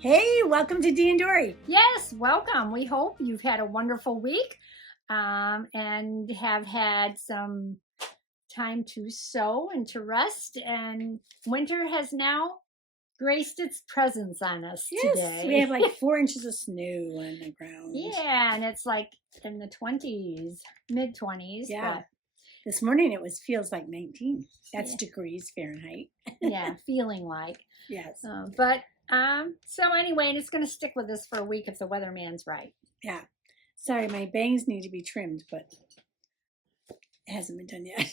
Hey, welcome to Dee and Dory. Yes, welcome. We hope you've had a wonderful week and have had some time to sow and to rest. And winter has now graced its presence on us today. We have like 4 inches of snow on the ground. Yeah, and it's like in the 20s, mid-20s. Yeah. This morning it feels like 19. That's degrees Fahrenheit. Yeah, feeling like. Yes. So anyway, and it's going to stick with us for a week if the weatherman's right. Yeah. Sorry, my bangs need to be trimmed, but it hasn't been done yet.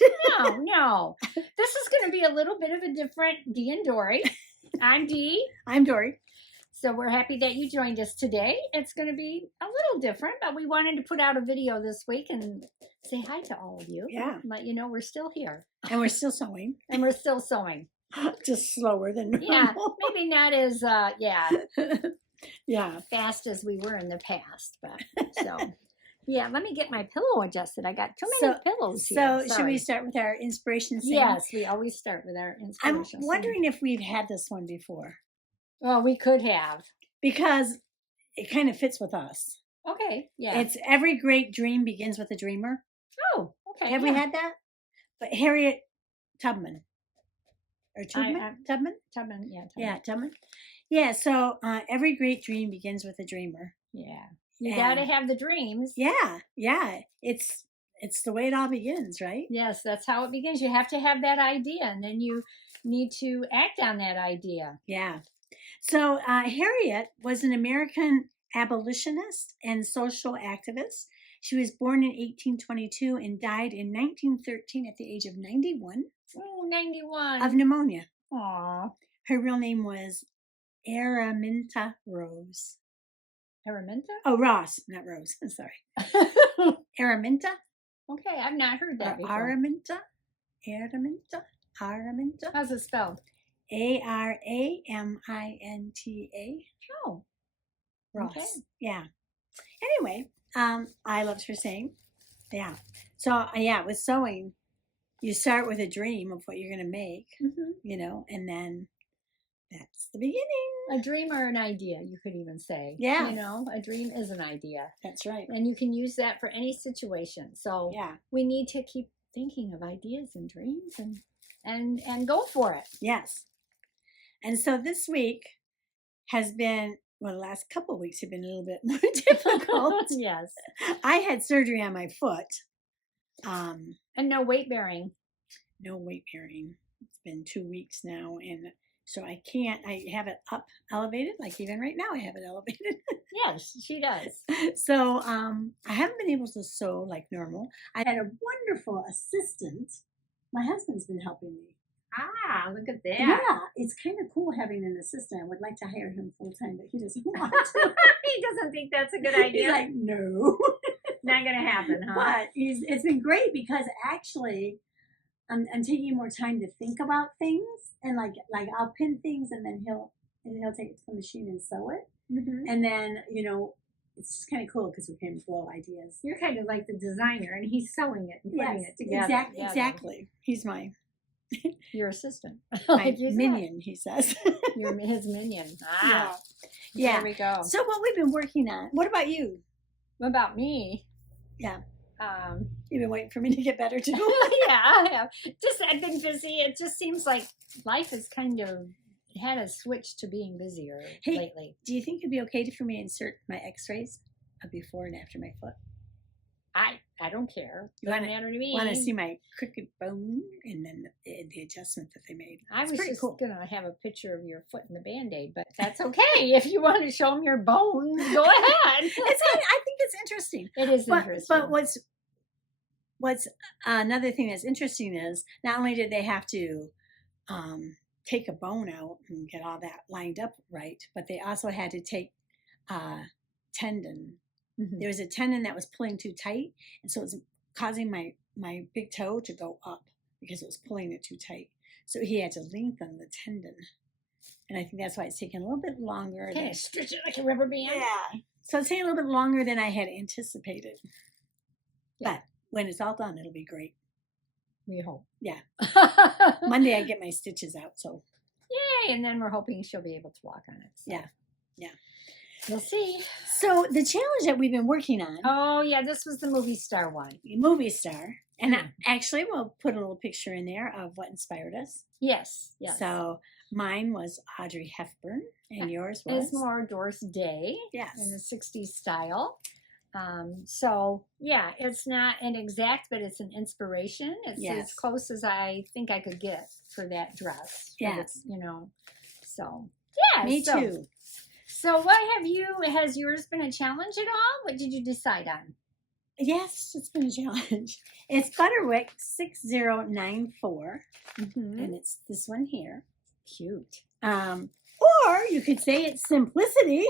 No. This is going to be a little bit of a different Dee and Dory. I'm Dee. I'm Dory. So we're happy that you joined us today. It's going to be a little different, but we wanted to put out a video this week and say hi to all of you. Yeah. Let you know we're still here. And we're still sewing. And we're still sewing. Just slower than normal. Yeah, maybe not as, yeah, fast as we were in the past. But so, yeah, let me get my pillow adjusted. I got too many pillows here. So should we start with our inspiration scene? Yes, we always start with our inspiration. I'm wondering if we've had this one before. Well, we could have. Because it kind of fits with us. Okay, yeah. It's every great dream begins with a dreamer. Oh, okay. Have we had that? But Harriet Tubman. Or Tubman? Tubman? Tubman, yeah. Tubman. Yeah, Tubman. Yeah, so every great dream begins with a dreamer. Yeah. You got to have the dreams. Yeah. It's the way it all begins, right? Yes, that's how it begins. You have to have that idea, and then you need to act on that idea. Yeah. So Harriet was an American abolitionist and social activist. She was born in 1822 and died in 1913 at the age of 91. Oh, 91. Of pneumonia. Aw. Her real name was Araminta Rose. Araminta? Oh, Ross, not Rose. I'm sorry. Araminta? Okay, I've not heard that before. Araminta? Araminta? How's it spelled? Araminta. Oh. Ross. Okay. Yeah. Anyway, I loved her saying. Yeah. So, with sewing, you start with a dream of what you're going to make, and then that's the beginning. A dream or an idea, you could even say. Yeah. A dream is an idea. That's right. And you can use that for any situation. So we need to keep thinking of ideas and dreams and go for it. Yes. And so this week has been, the last couple of weeks have been a little bit more difficult. Yes. I had surgery on my foot. And no weight bearing. No weight bearing. It's been 2 weeks now. And so I have it up elevated. Like even right now I have it elevated. Yes, she does. So I haven't been able to sew like normal. I had a wonderful assistant. My husband's been helping me. Ah, look at that. Yeah, it's kind of cool having an assistant. I would like to hire him full time, but he doesn't want to. He doesn't think that's a good idea. He's like, no. Not going to happen, huh? But it's been great because actually I'm taking more time to think about things. And like I'll pin things and then he'll take it to the machine and sew it. Mm-hmm. And then, it's just kind of cool because we can blow ideas. You're kind of like the designer and he's sewing it and putting it together. Exactly. He's my... Your assistant. My minion, he says. You're his minion. Ah. Yeah. There we go. So what we've been working on. What about you? What about me? Yeah. You've been waiting for me to get better too. Yeah, I have. I've been busy. It just seems like life has kind of had a switch to being busier lately. Do you think it'd be okay for me to insert my x-rays of before and after my foot? I don't care. Want to see my crooked bone and then the adjustment that they made? I was just going to have a picture of your foot in the Band-Aid, but that's okay. If you want to show them your bones, go ahead. I think it's interesting. It is interesting. But what's another thing that's interesting is not only did they have to take a bone out and get all that lined up right, but they also had to take tendon. Mm-hmm. There was a tendon that was pulling too tight, and so it was causing my big toe to go up because it was pulling it too tight. So he had to lengthen the tendon, and I think that's why it's taking a little bit longer. Kind of stretch it like a rubber band. Yeah. So it's taking a little bit longer than I had anticipated. Yeah. But when it's all done, it'll be great. We hope. Yeah. Monday I get my stitches out, so. Yay! And then we're hoping she'll be able to walk on it. So. Yeah. Yeah. We'll see. So the challenge that we've been working on, Oh, yeah, this was the movie star one. movie star, and Yeah. actually we'll put a little picture in there of what inspired us. Yes, yes. So mine was Audrey Hepburn, and yours was? It's more Doris Day Yes. in the 60s style. So, yeah, it's not an exact, but it's an inspiration. It's Yes. as close as I think I could get for that dress. Yes. You know, so, yeah. Me too. So what has yours been a challenge at all? What did you decide on? Yes, it's been a challenge. It's Butterwick 6094, and it's this one here. Cute. Or you could say it's Simplicity.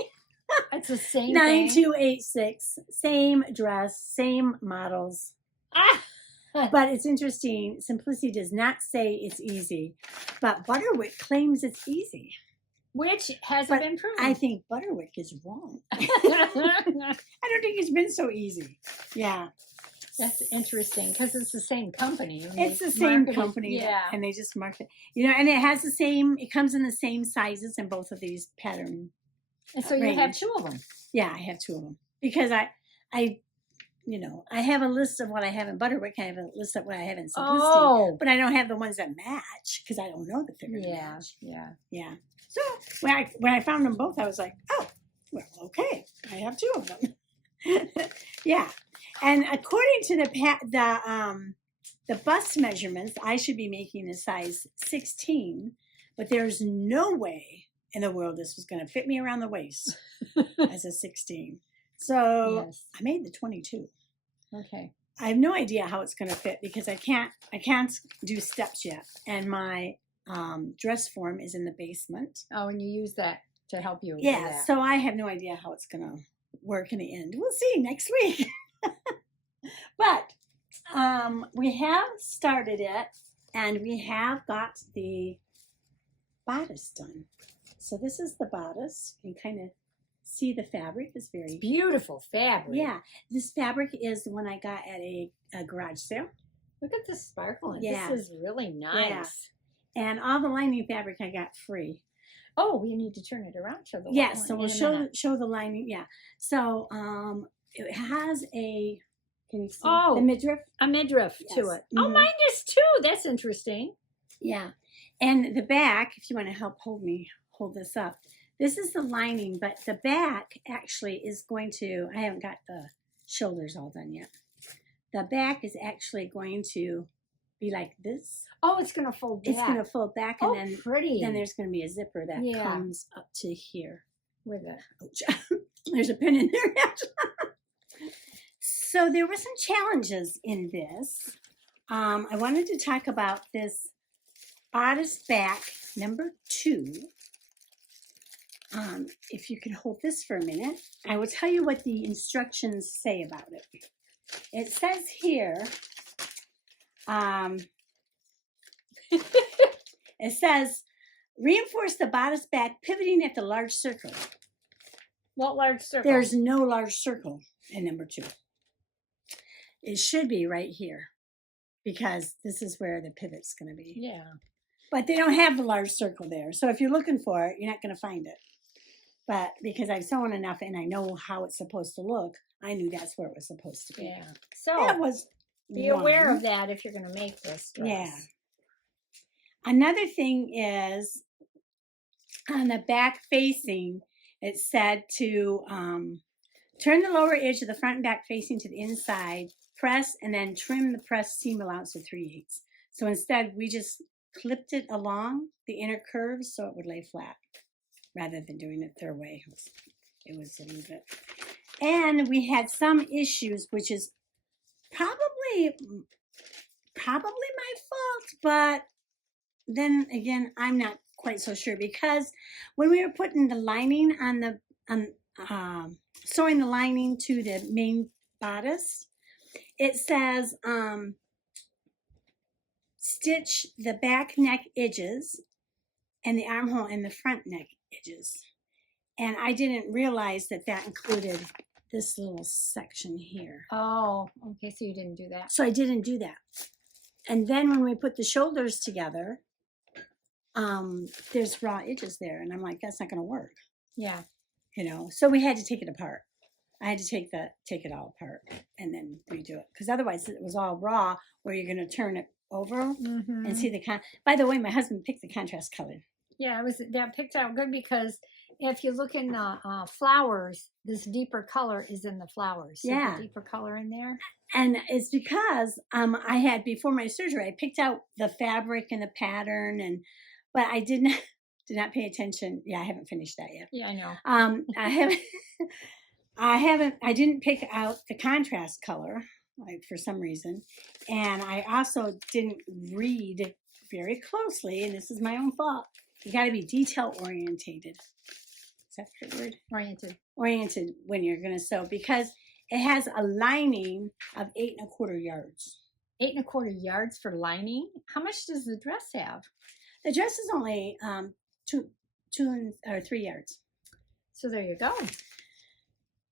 It's the same 9286. Same dress, same models. But it's interesting. Simplicity does not say it's easy, but Butterwick claims it's easy. Which hasn't been proven. I think Butterwick is wrong. I don't think it's been so easy. Yeah. That's interesting because it's the same company. It's the same company. Yeah. And they just market, and it has it comes in the same sizes in both of these pattern. And so you have two of them. Yeah, I have two of them because I have a list of what I have in Butterwick. I have a list of what I have in Simplicity, but I don't have the ones that match because I don't know that they're going to match. Yeah. So when I found them both, I was like, oh, well, okay, I have two of them. Yeah, and according to the bust measurements, I should be making a size 16, but there's no way in the world this was going to fit me around the waist as a 16. So I made the 22. Okay. I have no idea how it's going to fit because I can't do steps yet, and my dress form is in the basement. Oh, and you use that to help you. Yeah, so I have no idea how it's going to work in the end. We'll see next week. But we have started it, and we have got the bodice done. So this is the bodice. You can kind of see the fabric is very beautiful fabric. Yeah, this fabric is the one I got at a garage sale. Look at the sparkle. Yeah. This is really nice. Yeah. And all the lining fabric I got free. Oh, we need to turn it around. Show the yes, so we'll show the lining. Yeah. So it has a, can you see the midriff? A midriff to it. Oh, mine does too. That's interesting. Yeah. And the back, if you want to help hold this up. This is the lining, but the back actually is going to, I haven't got the shoulders all done yet. The back is actually going to be like this. Oh, it's going to fold back. It's going to fold back, and then pretty. Then there's going to be a zipper that comes up to here. With it. Oh, there's a pin in there. So there were some challenges in this. I wanted to talk about this bodice back number 2. If you could hold this for a minute, I will tell you what the instructions say about it. It says here, it says, reinforce the bodice back, pivoting at the large circle. What large circle? There's no large circle in number 2. It should be right here because this is where the pivot's going to be. Yeah. But they don't have the large circle there. So if you're looking for it, you're not going to find it. But because I've sewn enough and I know how it's supposed to look, I knew that's where it was supposed to be. Yeah. So that was be aware of that if you're going to make this dress. Yeah. Another thing is on the back facing, it said to turn the lower edge of the front and back facing to the inside, press, and then trim the press seam allowance to 3/8. So instead, we just clipped it along the inner curves so it would lay flat rather than doing it their way. It was a little bit. And we had some issues, which is probably my fault, but then again, I'm not quite so sure because when we were putting the lining sewing the lining to the main bodice, it says stitch the back neck edges and the armhole and the front neck edges. And I didn't realize that included this little section here. Oh, okay, so you didn't do that. So I didn't do that. And then when we put the shoulders together, there's raw edges there. And I'm like, that's not going to work. Yeah. you know, so we had to take it apart. I had to take it all apart and then redo it, because otherwise it was all raw, where you're going to turn it over and see the By the way, my husband picked the contrast color. Yeah, that picked out good, because if you look in the flowers, this deeper color is in the flowers. So Yeah. the deeper color in there. And it's because I had, before my surgery, I picked out the fabric and the pattern, but I did not pay attention. Yeah, I haven't finished that yet. Yeah, I know. I didn't pick out the contrast color, like, for some reason. And I also didn't read very closely, and this is my own fault. You got to be detail orientated. Is that the word? Oriented when you're going to sew, because it has a lining of 8 1/4 yards. 8 1/4 yards for lining? How much does the dress have? The dress is only 2 or 3 yards. So there you go.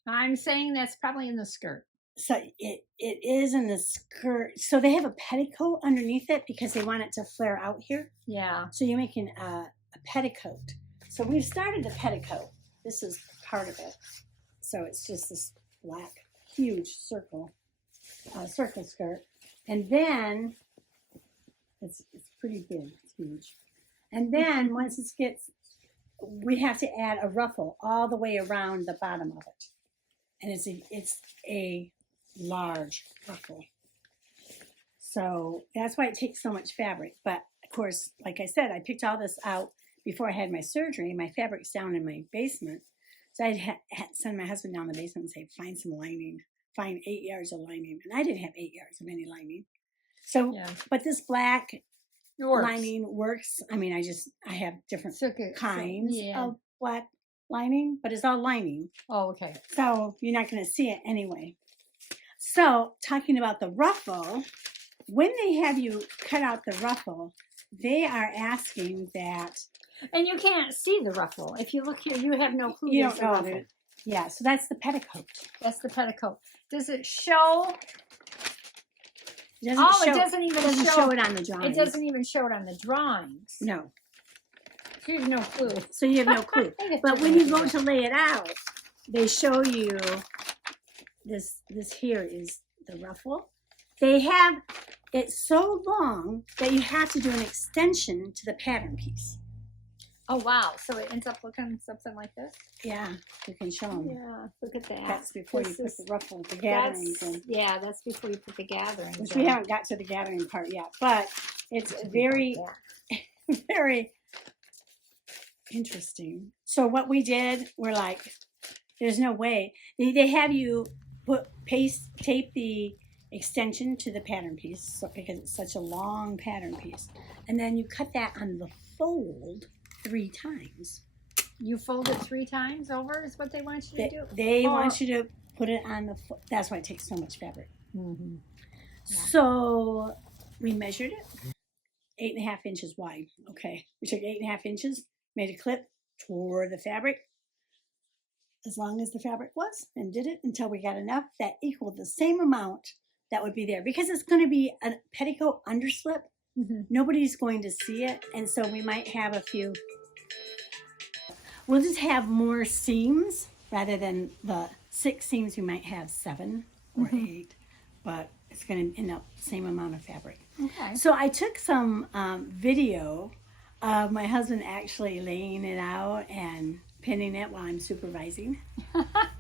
I'm saying that's probably in the skirt. So it is in the skirt. So they have a petticoat underneath it, because they want it to flare out here. Yeah. So you're making a petticoat. So we've started the petticoat. This is part of it. So it's just this black, huge circle skirt. And then it's pretty big. It's huge. And then once it gets, we have to add a ruffle all the way around the bottom of it. And it's a large ruffle. So that's why it takes so much fabric. But of course, like I said, I picked all this out before I had my surgery. My fabric's down in my basement. So I'd send my husband down the basement and say, find some lining, find 8 yards of lining. And I didn't have 8 yards of any lining. So, yeah. But this black lining works. I mean, I have different kinds of black lining, but it's all lining. Oh, okay. So you're not going to see it anyway. So talking about the ruffle, when they have you cut out the ruffle, they are asking that. And you can't see the ruffle. If you look here, you have no clue. You don't know it. Yeah, so that's the petticoat. That's the petticoat. Does it show? It doesn't even show it on the drawings. It doesn't even show it on the drawings. No. You have no clue. So you have no clue. But when you go to lay it out, they show you this here is the ruffle. They have it so long that you have to do an extension to the pattern piece. Oh, wow. So it ends up looking something like this? Yeah, you can show them. Yeah, look at that. That's before you put the ruffle, the gatherings in. Yeah, that's before you put the gatherings in. Which we haven't got to the gathering part yet, but it's very, very interesting. So what we did, we're like, there's no way. They have you tape the extension to the pattern piece, because it's such a long pattern piece. And then you cut that on the fold 3 times. You fold it 3 times over is what they want you to do? They want you to put it on the that's why it takes so much fabric. Mm-hmm. Yeah. So we measured it 8.5 inches wide. Okay, we took 8.5 inches, made a clip, tore the fabric as long as the fabric was, and did it until we got enough that equaled the same amount that would be there, because it's going to be a petticoat underslip. Mm-hmm. Nobody's going to see it, and so we might have a few. We'll just have more seams rather than the 6 seams. We might have 7 or 8, but it's going to end up the same amount of fabric. Okay. So I took some video of my husband actually laying it out and pinning it while I'm supervising.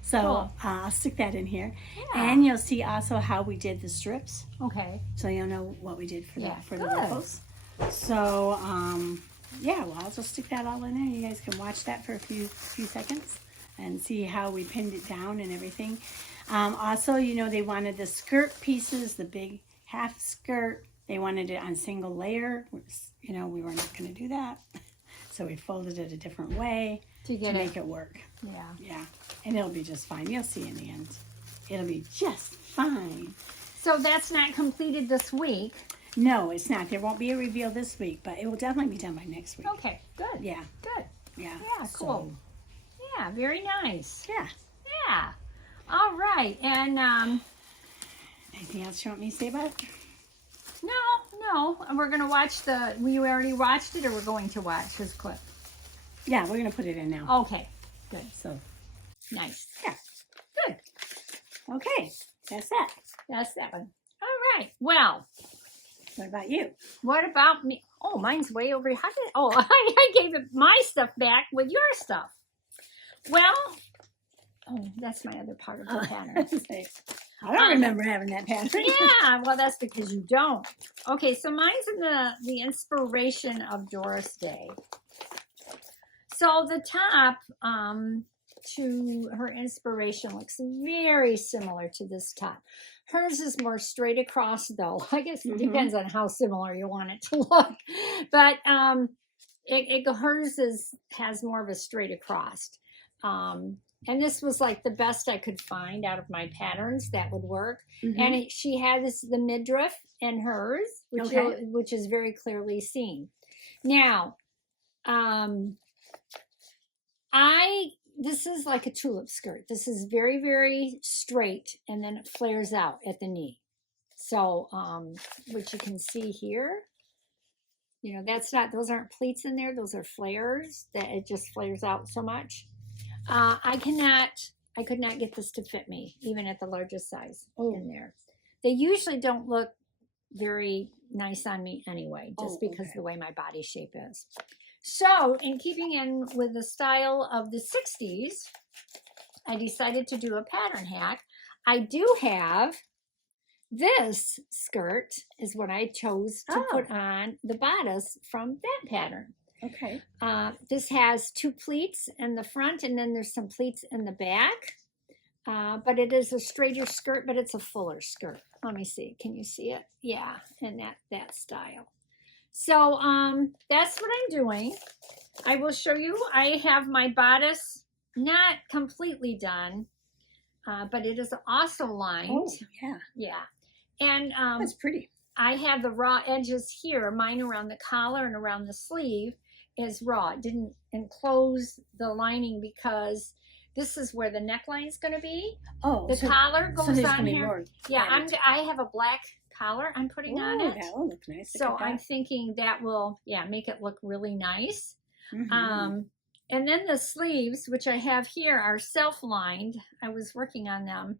So cool. I'll stick that in here. Yeah. And you'll see also how we did the strips. Okay. So you'll know what we did for the ruffles. So yeah, well, I'll just stick that all in there. You guys can watch that for a few seconds and see how we pinned it down and everything. Also, you know, they wanted the skirt pieces, the big half skirt. They wanted it on single layer. You know, we were not going to do that. So we folded it a different way to make it work. Yeah. Yeah. And it'll be just fine. You'll see in the end. It'll be just fine. So that's not completed this week. No, it's not. There won't be a reveal this week, but it will definitely be done by next week. Okay, good. Yeah. Good. Yeah. Yeah, cool. Yeah, very nice. Yeah. Yeah. All right. And anything else you want me to say about it? No. We're going to watch we already watched it, or we're going to watch his clip? Yeah, we're going to put it in now. Okay, good. So Nice. Yeah. Good. Okay, that's that. That's that one. All right. Well, What about you? what about me? Oh, mine's way over here. How did, oh, I gave it my stuff back with your stuff. Well, oh, that's my other part of the pattern. I don't remember having that pattern. Yeah, well, that's because you don't. Okay, so mine's in the inspiration of Doris Day. So the top to her inspiration looks very similar to this top. Hers is more straight across, though. I guess it depends on how similar you want it to look. But hers has more of a straight across. And this was like the best I could find out of my patterns that would work. And she has the midriff in hers, which is very clearly seen. Now, this is like a tulip skirt. This is very, very straight, and then it flares out at the knee. So, what you can see here, you know, those aren't pleats in there. Those are flares that it just flares out so much. I could not get this to fit me, even at the largest size in there. They usually don't look very nice on me anyway, just because of the way my body shape is. So, in keeping in with the style of the 60s, I decided to do a pattern hack. I do have this skirt is what I chose to put on the bodice from that pattern. Okay. This has 2 pleats in the front, and then there's some pleats in the back. But it is a straighter skirt, but it's a fuller skirt. Let me see. Can you see it? Yeah, in that style. So that's what I'm doing. I will show you. I have my bodice not completely done, but it is also lined. Oh, yeah. Yeah. And that's pretty. I have the raw edges here. Mine around the collar and around the sleeve is raw. It didn't enclose the lining because this is where the neckline is going to be. Oh, the collar goes on here. Yeah, I have a black collar I'm putting on it. That will look nice. So I'm thinking that will, make it look really nice. And then the sleeves, which I have here, are self-lined. I was working on them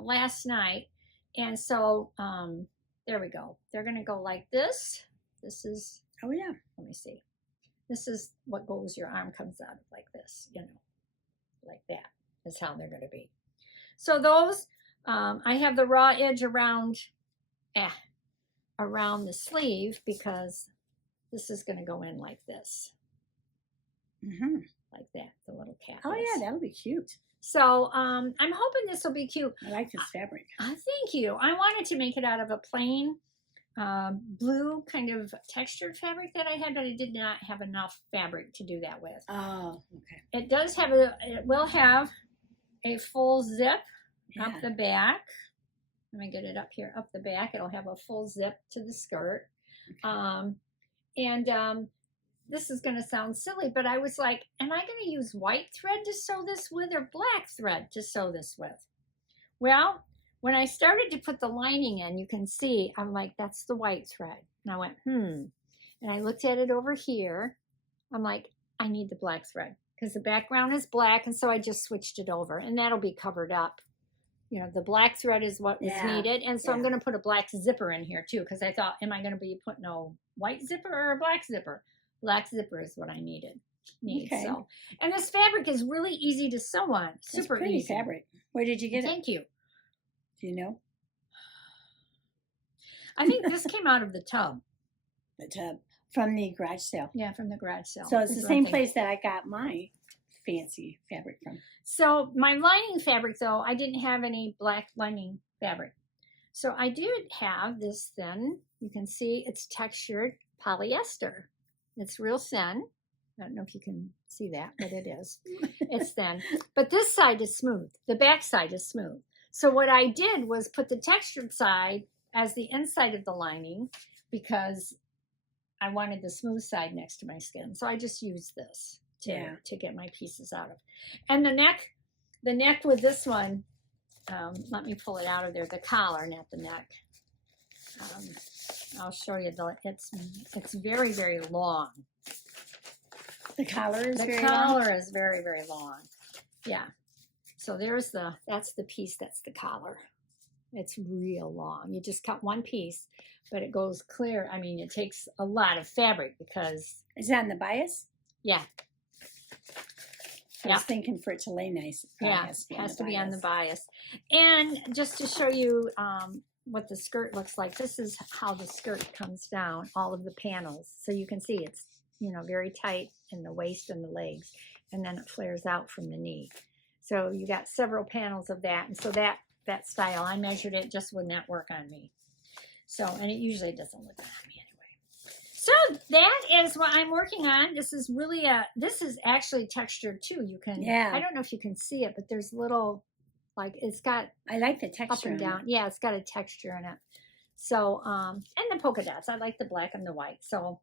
last night. And so there we go. They're going to go like this. This is, let me see. This is what goes, your arm comes out of like this, like that is how they're going to be. So those, I have the raw edge around the sleeve because this is going to go in like this. Like that, the little cap. Oh yeah, that'll be cute. So I'm hoping this will be cute. I like this fabric. Thank you. I wanted to make it out of a plain blue kind of textured fabric that I had, but I did not have enough fabric to do that with. Oh, okay. It does have it will have a full zip up the back. Let me get it up here, up the back. It'll have a full zip to the skirt. This is going to sound silly, but I was like, am I going to use white thread to sew this with or black thread to sew this with? Well, when I started to put the lining in, you can see, I'm like, that's the white thread. And I went, And I looked at it over here. I'm like, I need the black thread because the background is black. And so I just switched it over and that'll be covered up. The black thread is what was needed. And so I'm going to put a black zipper in here too, because I thought, am I going to be putting a white zipper or a black zipper? Black zipper is what I need. Okay. So, and this fabric is really easy to sew on. Super pretty easy fabric. Where did you get it? Thank you. Do you know? I think this came out of the tub. The tub from the garage sale. Yeah, from the garage sale. So it's the same place that I got my fancy fabric from. So my lining fabric, though, I didn't have any black lining fabric. So I did have this thin. You can see it's textured polyester. It's real thin. I don't know if you can see that, but it is. It's thin. But this side is smooth. The back side is smooth. So what I did was put the textured side as the inside of the lining because I wanted the smooth side next to my skin. So I just used this to get my pieces out of. And the neck with this one, let me pull it out of there. The collar, not the neck. I'll show you. It's very, very long. The collar is very long? The collar is very, very long. Yeah. So that's the piece, that's the collar. It's real long. You just cut one piece, but it goes clear. I mean, it takes a lot of fabric because. Is that in the bias? Yeah. I was thinking for it to lay nice. Yeah, it has to be on the bias. And just to show you what the skirt looks like, this is how the skirt comes down, all of the panels. So you can see it's, very tight in the waist and the legs, and then it flares out from the knee. So you got several panels of that. And so that style, I measured it, just would not work on me. So, and it usually doesn't look good on me anyway. So that is what I'm working on. This is really this is actually textured too. You can, I don't know if you can see it, but there's little, like, it's got. I like the texture. Up and down. Yeah, it's got a texture in it. So, and the polka dots. I like the black and the white. So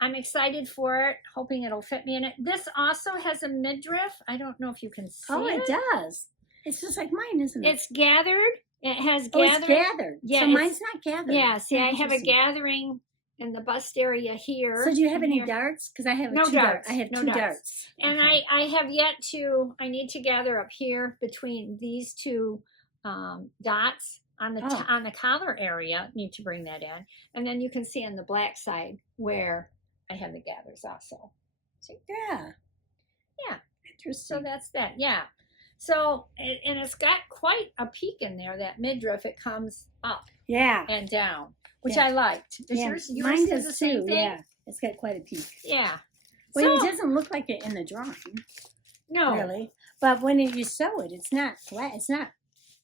I'm excited for it, hoping it'll fit me in it. This also has a midriff. I don't know if you can see it. Oh, it does. It's just like mine, isn't it? It's gathered. It has gathered. Oh, it's gathered. Yeah, so mine's not gathered. Yeah, see, I have a gathering in the bust area here. So do you have any darts? Because I have no two darts. I have two darts. And okay. I have yet to, I need to gather up here between these two dots on the collar area. Need to bring that in. And then you can see on the black side where I have the gathers also. See? Yeah. Yeah. Interesting. So that's that. Yeah. So, and it's got quite a peak in there, that midriff. It comes up and down, which I liked. Does yours mine does does the same thing? Yeah, it's got quite a peak. Yeah. Well, it doesn't look like it in the drawing. No. Really. But when you sew it, it's not flat. It's not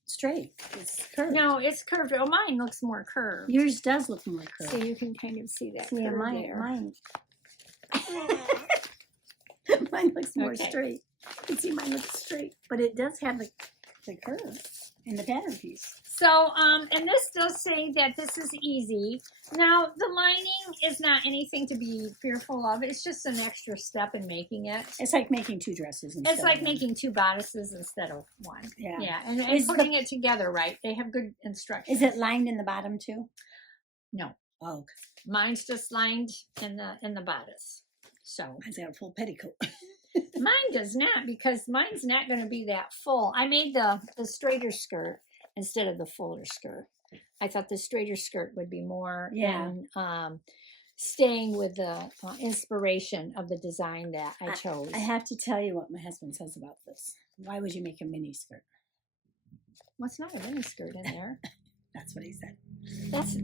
straight. It's curved. No, it's curved. Oh, mine looks more curved. Yours does look more curved. So you can kind of see that Yeah, curve mine. there. Mine looks more straight. You can see mine looks straight, but it does have the curve in the pattern piece. So, and this does say that this is easy. Now, the lining is not anything to be fearful of. It's just an extra step in making it. It's like making two dresses instead It's like making two bodices instead of one. Yeah. Yeah, and putting it together right. They have good instructions. Is it lined in the bottom too? No. Oh, okay. Mine's just lined in the bodice. So mine's got a full petticoat. Mine does not, because mine's not going to be that full. I made the straighter skirt instead of the fuller skirt. I thought the straighter skirt would be more in staying with the inspiration of the design that I chose. I have to tell you what my husband says about this. Why would you make a mini skirt? What's not a mini skirt in there? That's what he said. That's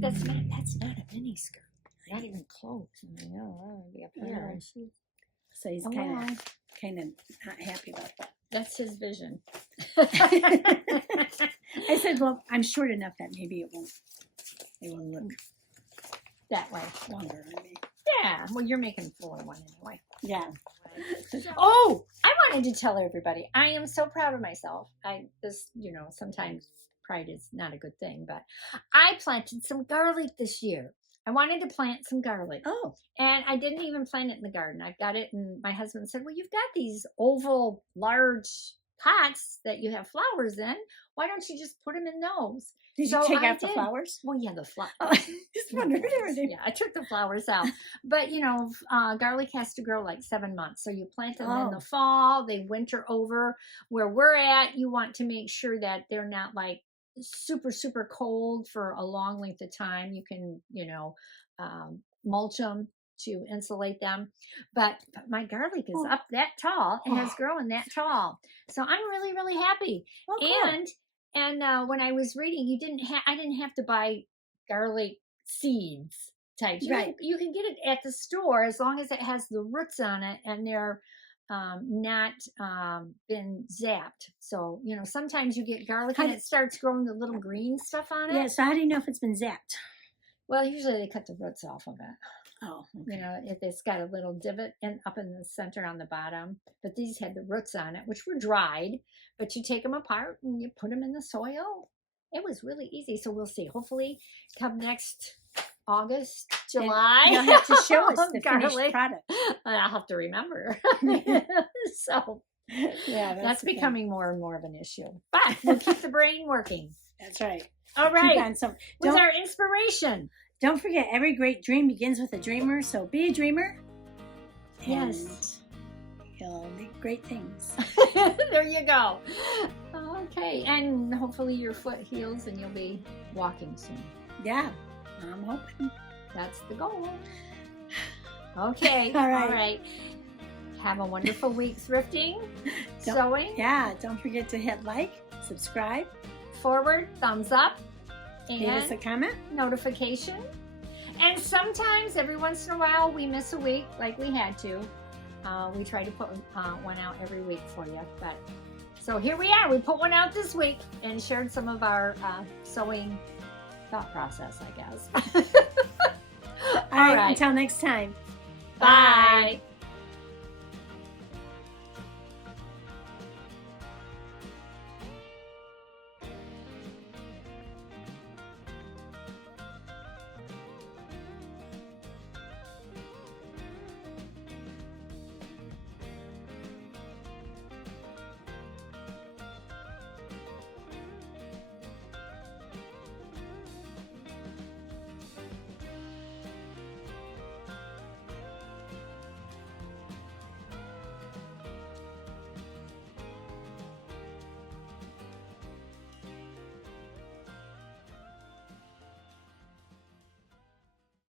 not a mini skirt. Not even close. I mean, no, be up here. So he's kind of not happy about that. That's his vision. I said, well, I'm short enough that maybe it will look that way. longer on me. Yeah. Well, you're making a fuller one anyway. Yeah. Oh, I wanted to tell everybody, I am so proud of myself. Sometimes pride is not a good thing, but I planted some garlic this year. I wanted to plant some garlic. Oh. And I didn't even plant it in the garden. I got it, and my husband said, well, you've got these oval, large pots that you have flowers in. Why don't you just put them in those? Did you take out the flowers? Well, yeah, the flowers. Oh, just wondered. Yeah, I took the flowers out. But, garlic has to grow like 7 months. So you plant them in the fall. They winter over. Where we're at, you want to make sure that they're not like super, super cold for a long length of time. You can, mulch them to insulate them. But my garlic is up that tall. It has grown that tall. So I'm really, really happy. Oh, cool. And when I was reading, I didn't have to buy garlic seeds types. Right. You can get it at the store as long as it has the roots on it and they're not been zapped. So, sometimes you get garlic and it starts growing the little green stuff on it. Yeah, so how do you know if it's been zapped? Well, usually they cut the roots off of it. Oh, okay. If it's got a little divot up in the center on the bottom. But these had the roots on it, which were dried. But you take them apart and you put them in the soil. It was really easy. So we'll see. Hopefully, come next August, July, you'll have to show us the garlic. finished product. And I'll have to remember. So yeah, that's becoming more and more of an issue. But we'll keep the brain working. That's right. All right. With our inspiration. Don't forget, every great dream begins with a dreamer. So be a dreamer. Yes. And you'll make great things. There you go. Okay, and hopefully your foot heals and you'll be walking soon. Yeah, I'm hoping. That's the goal. Okay. All right. All right. Have a wonderful week thrifting, sewing. Yeah, don't forget to hit like, subscribe, Forward, thumbs up, leave us a and comment. notification. And sometimes, every once in a while, we miss a week like we had to. We try to put one out every week for you. But so here we are. We put one out this week and shared some of our sewing thought process, I guess. All right, until next time. Bye.